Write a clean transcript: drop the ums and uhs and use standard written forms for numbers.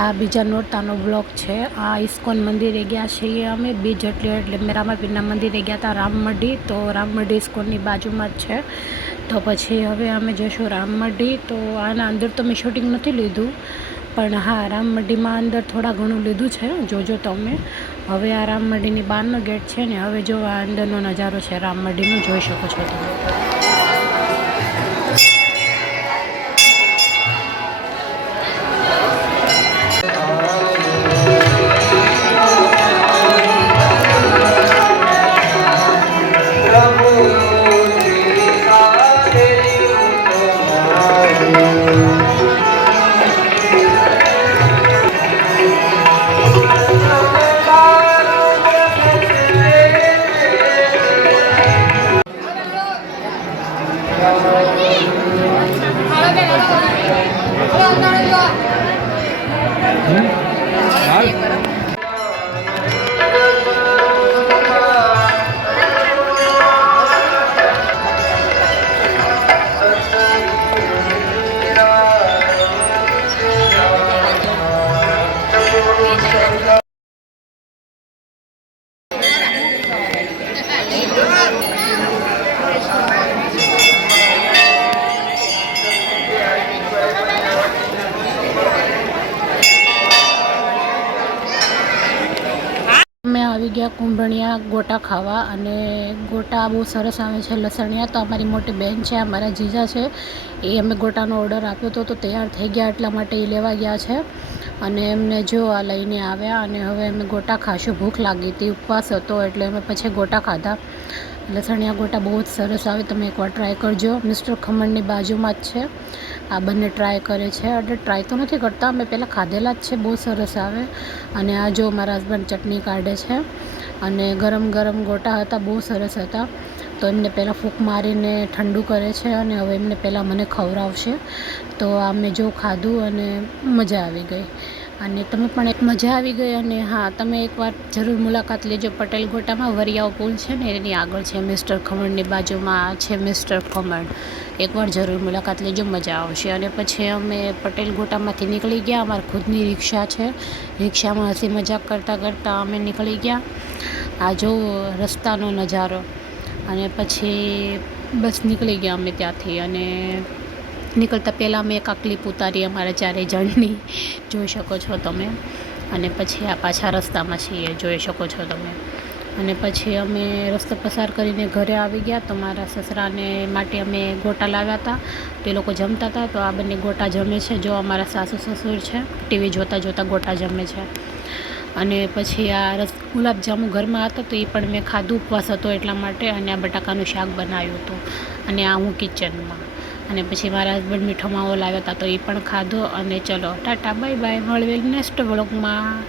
આ બીજા નોરતાનો બ્લોગ છે। આ ઇસ્કોન મંદિરે ગયા છીએ અમે બીજ એટલે મેરામાપીરના મંદિરે ગયા હતા રામમઢી। તો રામમઢી ઇસ્કોનની બાજુમાં જ છે। તો પછી હવે અમે જઈશું રામમઢી। તો આના અંદર તો મેં શૂટિંગ નથી લીધું, પણ હા રામમઢીમાં અંદર થોડા ઘણું લીધું છે, જોજો તમે। હવે આ રામમઢીની બહારનો ગેટ છે ને, હવે જો આ અંદરનો નજારો છે રામમઢીનો, જોઈ શકો છો તમે। અમે આવી ગયા કુંભણિયા ગોટા ખાવા, અને ગોટા બહુ સરસ આવે છે લસણિયા। તો અમારી મોટી બહેન છે, અમારા જીજા છે, એ અમે ગોટાનો ઓર્ડર આપ્યો હતો તો તૈયાર થઈ ગયા, એટલા માટે એ લેવા ગયા છે। અને એમને જો આ લઈને આવ્યા, અને હવે અમે ગોટા ખાશું। ભૂખ લાગી હતી, ઉપવાસ હતો, એટલે અમે પછી ગોટા ખાધા। લસણિયા ગોટા બહુ જ સરસ આવે, તમે એકવાર ટ્રાય કરજો। મિસ્ટર ખમણની બાજુમાં જ છે, આ બંને ટ્રાય કરે છે। એટલે ટ્રાય તો નથી કરતા, અમે પહેલાં ખાધેલા જ છે, બહુ સરસ આવે। અને આ જો મારા હસબન્ડ ચટણી કાઢે છે, અને ગરમ ગરમ ગોટા હતા, બહુ સરસ હતા। તો એમને પહેલાં ફૂંક મારીને ઠંડુ કરે છે, અને હવે એમને પહેલાં મને ખવડાવશે। તો આ મેં જો ખાધું અને મજા આવી ગઈ, અને તમે પણ એક મજા આવી ગઈ। અને હા, તમે એકવાર જરૂર મુલાકાત લેજો પટેલ ગોટામાં। વરિયાવ પુલ છે ને એની આગળ છે, મિસ્ટર ખમણની બાજુમાં છે મિસ્ટર ખમણ। એકવાર જરૂર મુલાકાત લેજો, મજા આવશે। અને પછી અમે પટેલ ગોટામાંથી નીકળી ગયા, અમારી ખુદની રિક્ષા છે, રિક્ષામાં હસી મજાક કરતાં કરતાં અમે નીકળી ગયા। આ જો રસ્તાનો નજારો, અને પછી બસ નીકળી ગયા અમે ત્યાંથી। અને નીકળતા પહેલાં અમે એક ક્લિપ ઉતારી અમારા ચારેય જણની, જોઈ શકો છો તમે। અને પછી આ પાછા રસ્તામાં છીએ, જોઈ શકો છો તમે। અને પછી અમે રસ્તો પસાર કરીને ઘરે આવી ગયા। તો મારા સસરાને માટે અમે ગોટા લાવ્યા હતા, તે લોકો જમતા હતા। તો આ બંને ગોટા જમે છે, જો અમારા સાસુ સસુર છે, ટીવી જોતાં જોતાં ગોટા જમે છે। અને પછી આ ગુલાબજાંબુ ઘરમાં હતા, તો એ પણ મેં ખાધું, ઉપવાસ હતો એટલા માટે। અને આ બટાકાનું શાક બનાવ્યું હતું, અને આ હું કિચનમાં। અને પછી મારા હસબન્ડ મીઠો માવો લાવ્યા હતા, તો એ પણ ખાધો। અને ચલો ટાટા બાય બાય, મળીએ નેક્સ્ટ વ્લોગમાં।